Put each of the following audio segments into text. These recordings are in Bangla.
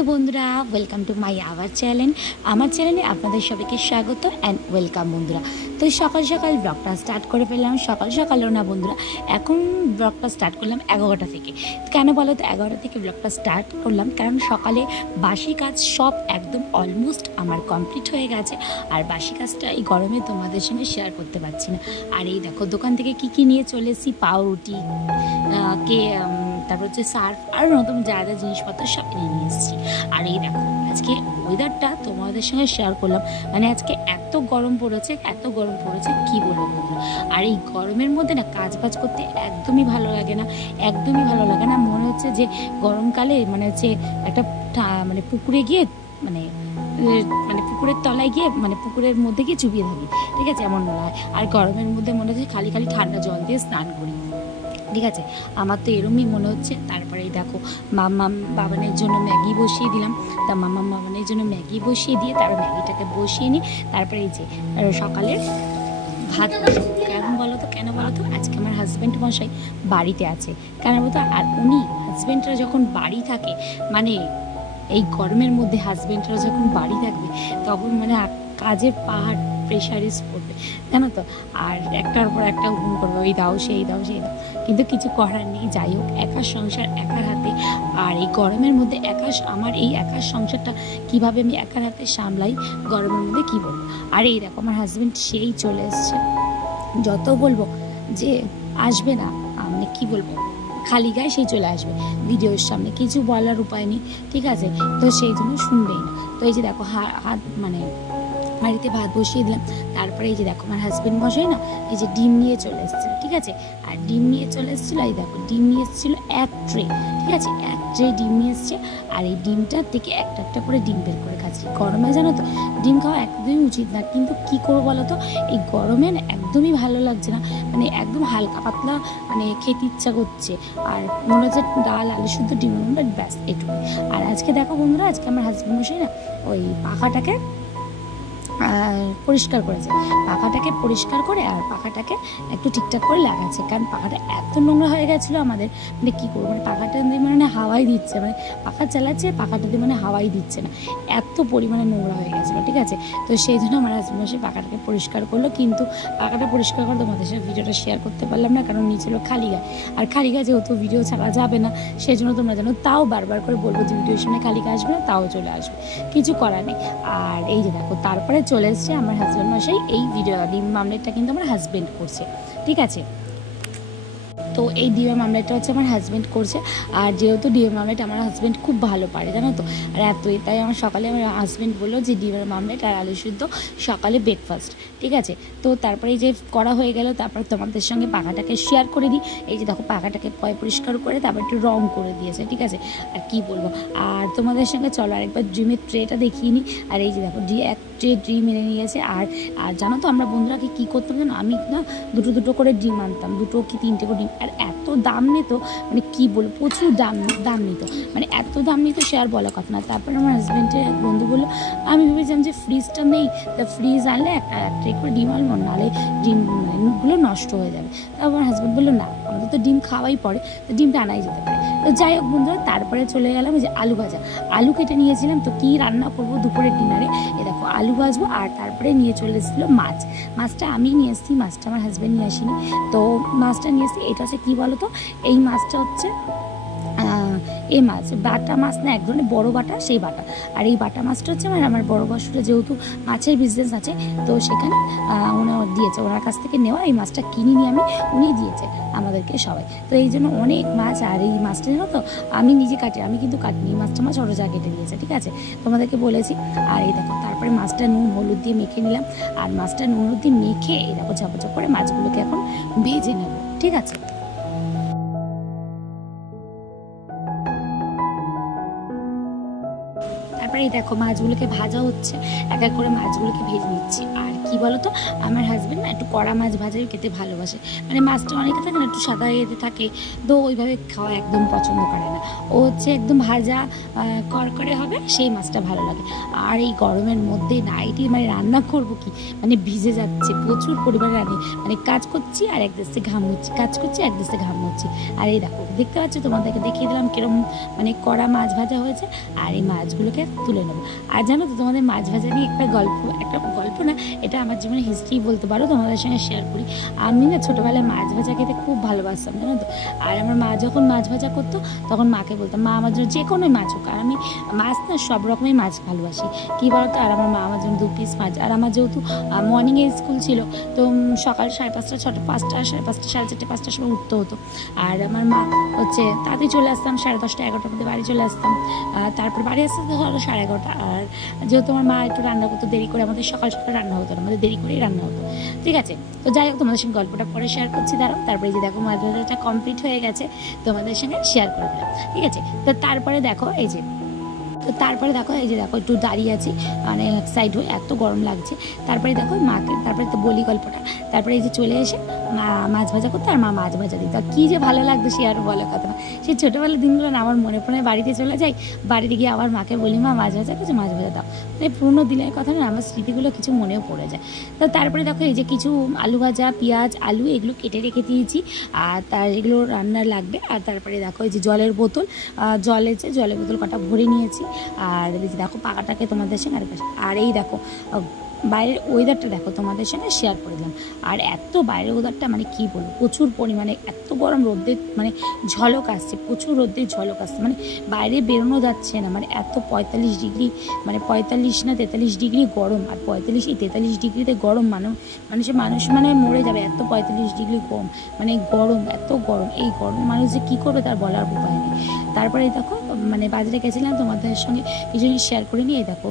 হ্যালো বন্ধুরা, welcome to my our channel. আমার চ্যানেলে আপনাদের সবাইকে স্বাগত অ্যান্ড ওয়েলকাম বন্ধুরা। তো সকাল সকাল ব্লগটা স্টার্ট করে ফেললাম। সকাল সকালও না বন্ধুরা, এখন ব্লগটা স্টার্ট করলাম 11টা থেকে। কেন বলো তো 11টা থেকে ব্লগটা স্টার্ট করলাম? কারণ সকালে বাসি কাজ সব একদম অলমোস্ট আমার কমপ্লিট হয়ে গেছে। আর বাসি কাজটা এই গরমে তোমাদের সঙ্গে শেয়ার করতে পারছি না। আর এই দেখো দোকান থেকে কী নিয়ে চলে এসেছি, পাউরুটি তারপর হচ্ছে সার্ফ আর নতুন যা যা জিনিসপত্র সব নিয়ে এসেছি। আর এই দেখো আজকে ওয়েদারটা তোমাদের সঙ্গে শেয়ার করলাম। মানে আজকে এত গরম পড়েছে কি বলবো বন্ধুরা। আর এই গরমের মধ্যে না কাজ বাজ করতে একদমই ভালো লাগে না। মনে হচ্ছে যে গরমকালে মানে হচ্ছে একটা মানে পুকুরে গিয়ে মানে পুকুরের তলায় গিয়ে মানে পুকুরের মধ্যে গিয়ে চুবিয়ে থাকি, ঠিক আছে, এমন মনে হয়। আর গরমের মধ্যে মনে হচ্ছে খালি ঠান্ডা জল দিয়ে স্নান করি, ঠিক আছে, আমার তো এরমই মনে হচ্ছে। তারপরে দেখো বাবানের জন্য ম্যাগি বসিয়ে দিলাম। তা বাবানের জন্য ম্যাগি বসিয়ে দিয়ে তারপর ম্যাগিটাকে বসিয়ে নিই। তারপরে এই যে সকালের ভাত। কেন বলো তো আজকে আমার হাজব্যান্ড মশাই বাড়িতে আছে। কেন বলতো, আর উনি হাজব্যান্ডরা যখন বাড়ি থাকে মানে এই গরমের মধ্যে হাজব্যান্ডরা যখন বাড়ি থাকবে তখন মানে কাজের পাহাড় প্রেশারিস পড়বে, জানো তো। আর একটার পর একটা হুকুম করবে, ওই দাও সেই দাও। কিন্তু কিছু করার নেই। যাই হোক, একার সংসার একার হাতে। আর এই গরমের মধ্যে আমার এই একার সংসারটা কিভাবে আমি একার হাতে সামলাই গরমের মধ্যে কি বলবো। আর এই দেখো আমার হাজব্যান্ড সেই চলে এসছে। যত বলবো যে আসবে না, মানে কি বলবো, খালি গায়ে সেই চলে আসবে ভিডিওর সামনে, কিছু বলার উপায় নেই, ঠিক আছে। তো সেই জন্য শুনবেই না। তো এই যে দেখো হাত মানে বাড়িতে ভাত বসিয়ে দিলাম। তারপরে এই যে দেখো আমার হাজব্যান্ড বসাই না এই যে ডিম নিয়ে চলে এসেছিলো, ঠিক আছে। আর ডিম নিয়ে চলে এসেছিলো, এই দেখো ডিম নিয়ে এসেছিলো এক ট্রে, ঠিক আছে, এক ট্রে ডিম নিয়ে এসছে। আর এই ডিমটার থেকে একটা করে ডিম বের করে খাচ্ছি। গরমে জানো তো ডিম খাওয়া একদমই উচিত না, কিন্তু কি করবো বলো তো, এই গরমে না একদমই ভালো লাগছে না। মানে একদম হালকা পাতলা মানে খেতে ইচ্ছা করছে। আর মনে হচ্ছে ডাল আলু শুদ্ধ ডিম ব্যাস এটুকু। আর আজকে দেখো বন্ধুরা, আজকে আমার হাজব্যান্ড বসে না ওই পাখাটাকে পরিষ্কার করেছে। পাখাটাকে পরিষ্কার করে আর পাখাটাকে একটু ঠিকঠাক করে লাগাচ্ছে। কারণ পাখাটা এত নোংরা হয়ে গেছিলো আমাদের, মানে কী করবো, মানে পাখাটা দিয়ে মানে হাওয়াই দিচ্ছে, মানে পাখা চালাচ্ছে পাখাটা দিয়ে মানে হাওয়াই দিচ্ছে না, এত পরিমাণে নোংরা হয়ে গেছিলো, ঠিক আছে। তো সেই জন্য আমার হাজব্যান্ড এসে পাখাটাকে পরিষ্কার করলো। কিন্তু পাখাটা পরিষ্কার করে তোমাদের সাথে ভিডিওটা শেয়ার করতে পারলাম না, কারণ নিচে খালি গায়ে। আর খালি গায়ে যেহেতু ভিডিও ছাড়া যাবে না, সেই জন্য তোমরা জানো, তাও বারবার করে বলবো যে ভিডিওর সামনে খালি গায়ে আসবে না, তাও চলে আসবে, কিছু করার নেই। আর এই যে দেখো তারপরে চলে এসছে আমার হাজব্যান্ড মশাই। এই ভিডিও ডিম মামলেটটা কিন্তু আমার হাজব্যান্ড করছে, ঠিক আছে। তো এই ডিমের মামলেটটা হচ্ছে আমার হাজব্যান্ড করছে। আর যেহেতু ডিমের মামলেট আমার হাজব্যান্ড খুব ভালো পারে, জানো তো। আর তাই আমার সকালে আমার হাজব্যান্ড বললো যে ডিমের মামলেট আর আলু সিদ্ধ সকালে ব্রেকফাস্ট, ঠিক আছে। তো তারপরে এই যে করা হয়ে গেল, তারপর তোমাদের সঙ্গে পাখাটাকে শেয়ার করে দিই। এই যে দেখো পাখাটাকে পরিষ্কার করে তারপর একটু রং করে দিয়েছে, ঠিক আছে। আর কি বলবো, আর তোমাদের সঙ্গে চলো আরেকবার ডিমের ট্রেটা দেখিয়ে নিই। আর এই যে দেখো এক ট্রে ডিম এনে নিয়েছে। আর জানো তো আমরা বন্ধুরাকে কী করতাম জানো, আমি না দুটো করে ডিম আনতাম, 2 কি 3টে করে ডিম। আর এত দাম নিত, মানে কি বলবো, প্রচুর দাম নিত, মানে এত দাম নিত সে আর বলার কথা না। তারপরে আমার হাজব্যান্ডের এক বন্ধু বললো, আমি ভেবেছিলাম যে ফ্রিজটা নেই, তা ফ্রিজ আনলে একটা করে ডিম আনবো, নাহলে ডিমগুলো নষ্ট হয়ে যাবে। তা আমার হাজব্যান্ড বললো, না আমাদের তো ডিম খাওয়াই পড়ে, তো ডিমটা আনাই যেতে পারে। তো যাই হোক বন্ধুরা, তারপরে চলে গেলাম যে আলু ভাজা। আলু কেটে নিয়েছিলাম। তো কী রান্না করবো দুপুরের ডিনারে, এ দেখো আলু ভাজবো। আর তারপরে নিয়ে চলে এসেছিলো মাছটা আমি নিয়ে এসেছি, মাছটা আমার হাজব্যান্ড নিয়ে আসিনি। তো মাছটা নিয়ে এসেছি। এটা হচ্ছে কী বলো তো, এই মাছটা হচ্ছে এই মাছ বাটা মাছ না, এক ধরনের বড়ো বাটা, সেই বাটা। আর এই বাটা মাছটা হচ্ছে আমার বড়ো বছরে যেহেতু মাছের বিজনেস আছে, তো সেখানে উনি দিয়েছে, ওনার কাছ থেকে নেওয়া এই মাছটা কিনে নিয়ে উনি দিয়েছে আমাদেরকে সবাই। তো এই জন্য অনেক মাছ। আর এই মাছটা জানো তো আমি নিজে কাটি, আমি কিন্তু কাটিনি, এই মাছটা আমার ছোটো যা কেটে দিয়েছে, ঠিক আছে, তোমাদেরকে বলেছি। আর এই দেখো তারপরে মাছটা নুন হলুদ দিয়ে মেখে নিলাম। আর মাছটা নুন হলুদ দিয়ে মেখে এই দেখো ঝাপঝাপ করে মাছগুলোকে এখন ভেজে নেব, ঠিক আছে। তারপরে এই দেখো মাছগুলোকে ভাজা হচ্ছে, এক এক করে মাছগুলোকে ভেজে নিচ্ছি। আর কী বলো তো, আমার হাজব্যান্ড না একটু কড়া মাছ ভাজাই খেতে ভালোবাসে, মানে মাছটা অনেকে থাকে না একটু সাদা ইয়েতে থাকে, তো ওইভাবে খাওয়া একদম পছন্দ করে না। ও হচ্ছে একদম ভাজা করকরে হবে সেই মাছটা ভালো লাগে। আর এই গরমের মধ্যে নাইটি মানে রান্না করবো কি, মানে ভিজে যাচ্ছে প্রচুর পরিমাণে রান্না, মানে কাজ করছি আর এক দেশে ঘাম হচ্ছি, কাজ করছি এক দেশে ঘাম হচ্ছি। আর এই দেখো দেখতে পাচ্ছ, তোমাদেরকে দেখিয়ে দিলাম কিরম মানে কড়া মাছ ভাজা হয়েছে। আর এই মাছগুলোকে তুলে নেবো। আর জানো তো তোমাদের মাছ ভাজা নিয়ে একটা গল্প না, এটা আমার জীবনে হিস্ট্রি বলতে পারো, তোমাদের সঙ্গে শেয়ার করি। আমি না ছোটোবেলায় মাছ ভাজা খেতে খুব ভালোবাসতাম, জানো তো। আর আমার মা যখন মাছ ভাজা করতো তখন মাকে বলতাম, মা আমার জন্য যে কোনো মাছ হোক, আর আমি মাছ না সব রকমের মাছ ভালোবাসি, কী বলতো। আর আমার মা আমার জন্য 2 পিস মাছ, আর আমার যেহেতু মর্নিংয়ে স্কুল ছিল, তো সকাল 5:30, 6টা, 5টা, 5:30, 4:30, 5টার সময় উঠতে হতো। আর আমার মা হচ্ছে তাড়াতাড়ি চলে আসতাম, 10:30, 11টার মধ্যে বাড়ি চলে আসতাম। তারপর বাড়ি আসতে তো হলো 11:30। আর যেহেতু আমার মা একটু রান্না করতো দেরি করে, আমাদের সকাল সকাল রান্না হতো না, আমাদের দেরি করেই রান্না হতো, ঠিক আছে। তো যাই হোক, তোমাদের সঙ্গে গল্পটা পরে শেয়ার করছি, দাঁড়াও। তারপরে যে দেখো মাছ ভাজাটা কমপ্লিট হয়ে গেছে, তোমাদের সঙ্গে শেয়ার করে দিলাম, ঠিক আছে। তো তারপরে দেখো এই যে একটু দাঁড়িয়ে আছি, মানে এক সাইড হয়ে এত গরম লাগছে। তারপরে দেখো মাকে, তারপরে তো বলি গল্পটা। তারপরে এই যে চলে এসে মা মাছ ভাজা করতে, আর মা মাছ ভাজা দিত, কী যে ভালো লাগতো সে আর বলার কথা না। সেই ছোটোবেলার দিনগুলো না আমার মনে পড়ে, বাড়িতে চলে যাই, বাড়িতে গিয়ে আবার মাকে বলি, মা মাছ ভাজা কিছু মাছ ভাজা দাও, মানে পুরোনো দিনের কথা না আমার স্মৃতিগুলো কিছু মনেও পড়ে যায়। তো তারপরে দেখো এই যে কিছু আলু ভাজা, পেঁয়াজ, আলু এগুলো কেটে রেখে দিয়েছি, আর তার এগুলো রান্নার লাগবে। আর তারপরে দেখো এই যে জলের বোতল কটা ভরে নিয়েছি। আর দেখো পাকাটাকে তোমাদের সঙ্গে আর এই দেখো বাইরের ওয়েদারটা দেখো তোমাদের সঙ্গে শেয়ার করে দিলাম। আর এত বাইরের ওয়েদারটা মানে কী বলবো, প্রচুর পরিমাণে এত গরম, রোদ্রের মানে ঝলক আসছে, প্রচুর রোদ্রের ঝলক আসছে, মানে বাইরে বেরোনো যাচ্ছে না, মানে এত 45 ডিগ্রি, মানে 45 না 43 ডিগ্রি গরম। আর 43 ডিগ্রিতে গরম মানুষ মানে মরে যাবে, এত 45 ডিগ্রি গরম, মানে গরম, এত গরম। এই গরমে মানুষ যে কী করবে তার বলার উপায় নেই। তারপরে দেখো মানে বাজারে গেছিলাম, তোমাদের সঙ্গে কিছু জিনিস শেয়ার করে নিয়ে দেখো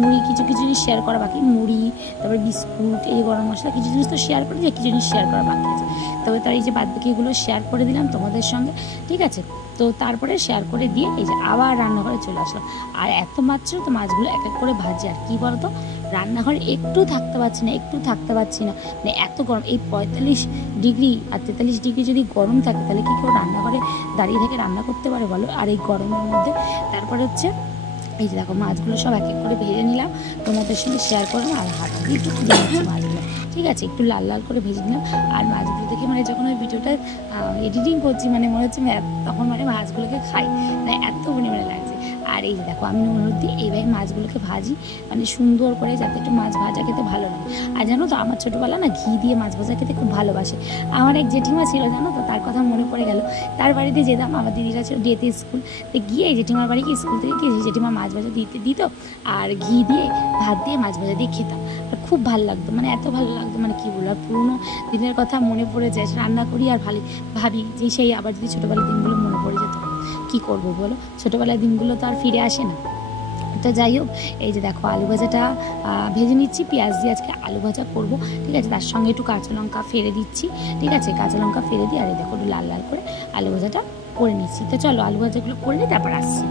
মুড়ি, কিছু জিনিস শেয়ার করা বাকি, মুড়ি, তারপরে বিস্কুট, এই গরম মশলা, কিছু জিনিস তো শেয়ার করে দিয়ে কিছু জিনিস শেয়ার করা বাকি আছে। তবে তার এই যে বাদবাকিগুলো শেয়ার করে দিলাম তোমাদের সঙ্গে, ঠিক আছে। তো তারপরে শেয়ার করে দিয়ে এই যে আবার রান্নাঘরে চলে আসলাম। আর এত মাত্র তো মাছগুলো এক এক করে ভাজি। আর কী বলতো, রান্নাঘরে একটু থাকতে পারছি না, মানে এত গরম। এই 45 ডিগ্রি আর 43 ডিগ্রি যদি গরম থাকে, তাহলে কি কেউ রান্নাঘরে দাঁড়িয়ে থেকে রান্না করতে পারে বলো? আর এই গরমের মধ্যে তারপরে হচ্ছে এই যে দেখো মাছগুলো সব এক এক করে ভেজে নিলাম, তোমাদের সঙ্গে শেয়ার করলাম। আর হাত দিয়ে একটু তুলে নিচ্ছি মাছগুলো, ঠিক আছে, একটু লাল লাল করে ভেজে নিলাম। আর মাছগুলো দেখে মানে যখন ওই ভিডিওটা এডিটিং করছি, মানে মনে হচ্ছে তখন মানে মাছগুলোকে খাই, মানে এত পরিমাণে লাগছে। আর এই যে দেখো আমি নুন হলুদ দিয়ে এইভাবে মাছগুলোকে ভাজি, মানে সুন্দর করে, যাতে একটু মাছ ভাজা খেতে ভালো লাগে। আর জানো তো আমার ছোটোবেলা না ঘি দিয়ে মাছ ভাজা খেতে খুব ভালোবাসে। আমার এক জেঠিমা ছিল, জানো তো, তার কথা মনে পড়ে গেল। তার বাড়িতে যেতাম, আমার দিদিরা ছিল ডেতে স্কুল, তো গিয়ে এই জেঠিমার বাড়ি গিয়ে স্কুল থেকে গিয়ে জেঠিমা মাছ ভাজা দিত, আর ঘি দিয়ে ভাত দিয়ে মাছ ভাজা দিয়ে খেতাম। আর খুব ভালো লাগতো, মানে এত ভালো লাগতো, মানে কী বলবো। আর পুরোনো দিনের কথা মনে পড়ে যায়, রান্না করি আর ভাবি যে সেই আবার যদি ছোটোবেলার দিনগুলো মনে পড়ে যেত, কী করবো বলো, ছোটোবেলার দিনগুলো তো আর ফিরে আসে না। তো যাই হোক, এই যে দেখো আলু ভাজাটা ভেজে নিচ্ছি, পেঁয়াজ দিয়ে আজকে আলু ভাজা করবো, ঠিক আছে। তার সঙ্গে একটু কাঁচা লঙ্কা ফেলে দিচ্ছি, ঠিক আছে, কাঁচা লঙ্কা ফেলে দিই। আর এই দেখো একটু লাল লাল করে আলু ভাজাটা করে নিচ্ছি। তো চলো আলু ভাজাগুলো করে নিই, তারপর আসছি।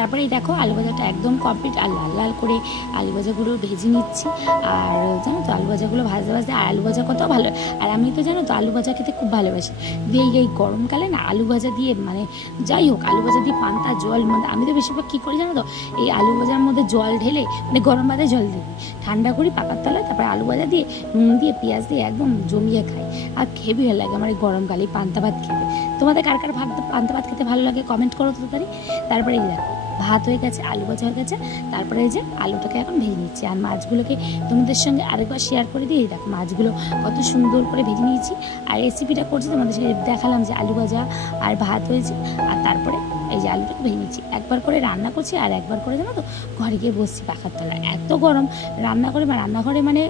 তারপরে এই দেখো আলু ভাজাটা একদম কমপ্লিট, আর লাল লাল করে আলু ভাজাগুলো ভেজে নিচ্ছি। আর জানো তো আলু ভাজাগুলো ভাজতে আর আলু ভাজা কত ভালো। আর আমি তো জানো তো আলু ভাজা খেতে খুব ভালোবাসি। দিয়ে এই গরমকালে না আলু ভাজা দিয়ে, মানে যাই হোক আলু ভাজা দিয়ে পান্তা জল, মানে আমি তো বেশিরভাগ কী করি জানো তো, এই আলু ভাজার মধ্যে জল ঢেলে, মানে গরম ভাতে জল দিই, ঠান্ডা করি পাকার তলায়, তারপরে আলু ভাজা দিয়ে নুন দিয়ে পেঁয়াজ দিয়ে একদম জমিয়ে খাই। আর খেয়ে ভালো লাগে আমার এই গরমকালে পান্তা ভাত খেতে। তোমাদের কার কার পান্তা ভাত খেতে ভালো লাগে কমেন্ট করো তো তাড়াতাড়ি। তারপরে এই দেখো ভাত হয়ে গেছে, আলু ভাজা হয়ে গেছে। তারপরে এই যে আলুটাকে এখন ভেজে নিচ্ছি। আর মাছগুলোকে তোমাদের সঙ্গে আরেকবার শেয়ার করে দিই। দেখো মাছগুলো কত সুন্দর করে ভেজে নিয়েছি। আর রেসিপিটা করছি তোমাদের সঙ্গে দেখালাম যে আলু ভাজা আর ভাত হয়েছে। আর তারপরে এই যে আলুটাকে ভেজে নিচ্ছি, একবার করে রান্না করছি আর একবার করে জানো তো ঘরে গিয়ে বসছি পাখার তলায়। এত গরম রান্নাঘরে মানে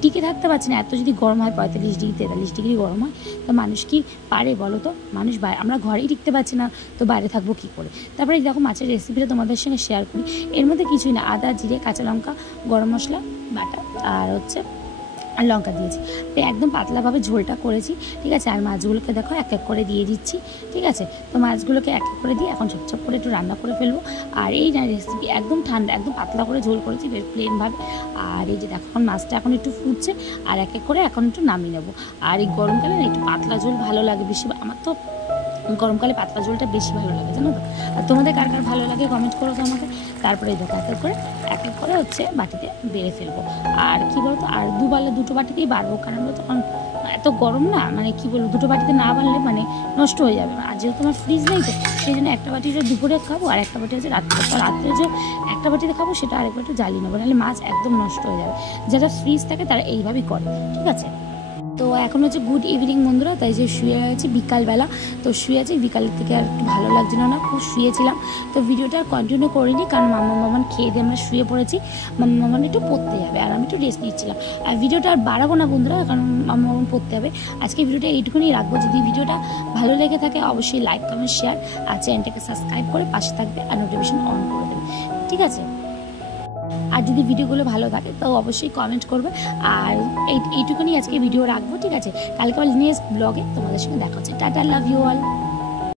টিকে থাকতে পারছি না। এত যদি গরম হয় 45 ডিগ্রি 43 ডিগ্রি গরম হয়, তো মানুষ কি পারে বলো তো? আমরা ঘরেই টিকতে পারছি না, তো বাইরে থাকবো কী করে? তারপরে দেখো মাছের রেসিপিটা তোমাদের সঙ্গে শেয়ার করি। এর মধ্যে কিছুই না, আদা জিরে কাঁচা লঙ্কা গরম মশলা বাটা আর হচ্ছে আর লঙ্কা দিয়েছি, তো একদম পাতলাভাবে ঝোলটা করেছি, ঠিক আছে। আর মাছগুলোকে দেখো এক এক করে দিয়ে দিচ্ছি, ঠিক আছে। তো মাছগুলোকে এক এক করে দিয়ে এখন চপচপ করে একটু রান্না করে ফেলবো। আর এই রেসিপি একদম ঠান্ডা, একদম পাতলা করে ঝোল করেছি, বেশ প্লেনভাবে। আর এই যে দেখো মাছটা এখন একটু ফুটছে, আর এক এক করে এখন একটু নামিয়ে নেবো। আর এই গরমকালে না একটু পাতলা ঝোল ভালো লাগে বেশি, আমার তো গরমকালে পাতলা ঝোলটা বেশি ভালো লাগে, জানো তো। আর তোমাদের কার কার ভালো লাগে কমেন্ট করো তো আমাকে। তারপরে এই দেখো এক এক করে হচ্ছে বাটিতে বেড়ে ফেলবো। আর কী বলতো, আর দুটো বাটিতেই বাড়বো, কারণ তখন এত গরম না, মানে কী বলবো, দুটো বাটিতে না বাড়লে মানে নষ্ট হয়ে যাবে। আর যেহেতু আমার ফ্রিজ নেই, তো সেই জন্য একটা বাটিটা দুপুরে খাবো, আর একটা বাটি হচ্ছে রাত্রে। তো রাত্রে যে একটা বাটিতে খাবো সেটা আরেকবার একটু জ্বালিয়ে নেবো, নাহলে মাছ একদম নষ্ট হয়ে যাবে। যারা ফ্রিজ থাকে তারা এইভাবেই করে, ঠিক আছে। তো এখন হচ্ছে গুড ইভিনিং বন্ধুরা, তাই যে শুয়ে আছে বিকালবেলা, তো শুয়ে আছি, বিকালের থেকে আর একটু ভালো লাগছিল না, খুব শুয়েছিলাম। তো ভিডিওটা কন্টিনিউ করিনি, কারণ মামা খেয়ে দিয়ে আমরা শুয়ে পড়েছি। মামা একটু পড়তে যাবে, আর আমি একটু রেস্ট নিচ্ছিলাম। আর ভিডিওটা আর বাড়াবো না বন্ধুরা, কারণ মামা পড়তে হবে। আজকে ভিডিওটা এইটুকুনি রাখবো। যদি ভিডিওটা ভালো লেগে থাকে অবশ্যই লাইক, কমেন্ট, শেয়ার, আর চ্যানেলটাকে সাবস্ক্রাইব করে পাশে থাকবে, আর নোটিফিকেশন অন করে দেবে, ঠিক আছে। আর যদি ভিডিওগুলো ভালো থাকে তো অবশ্যই কমেন্ট করবে। আর এইটুকুনি আজকে ভিডিও রাখবো, ঠিক আছে। কালকে আবার নেক্সট ব্লগে তোমাদের সঙ্গে দেখা হচ্ছে। Tata, love you all.